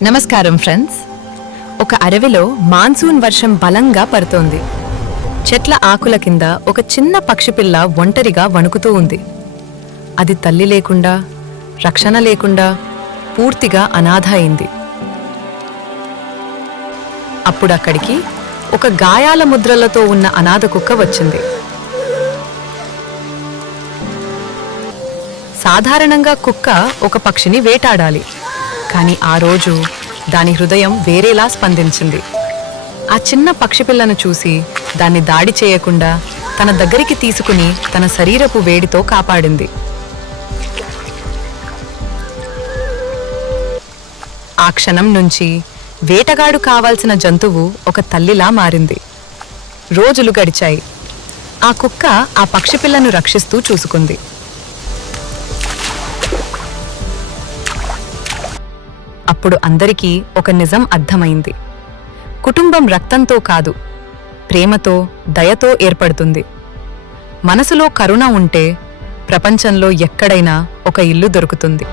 నమస్కారం ఫ్రెండ్స్. ఒక అడవిలో మాన్సూన్ వర్షం బలంగా పడుతోంది. చెట్ల ఆకుల కింద ఒక చిన్న పక్షిపిల్ల ఒంటరిగా వణుకుతూ ఉంది. అది తల్లి లేకుండా, రక్షణ లేకుండా పూర్తిగా అనాథ అయింది. అప్పుడక్కడికి ఒక గాయాల ముద్రలతో ఉన్న అనాథ కుక్క వచ్చింది. సాధారణంగా కుక్క ఒక పక్షిని వేటాడాలి, కానీ ఆ రోజు దాని హృదయం వేరేలా స్పందించింది. ఆ చిన్న పక్షిపిల్లను చూసి దాన్ని దాడి చేయకుండా తన దగ్గరికి తీసుకుని తన శరీరపు వేడితో కాపాడింది. ఆ క్షణం నుంచి వేటగాడు కావాల్సిన జంతువు ఒక తల్లిలా మారింది. రోజులు గడిచాయి. ఆ కుక్క ఆ పక్షిపిల్లను రక్షిస్తూ చూసుకుంది. అప్పుడు అందరికీ ఒక నిజం అర్థమైంది. కుటుంబం రక్తంతో కాదు, ప్రేమతో, దయతో ఏర్పడుతుంది. మనసులో కరుణ ఉంటే ప్రపంచంలో ఎక్కడైనా ఒక ఇల్లు దొరుకుతుంది.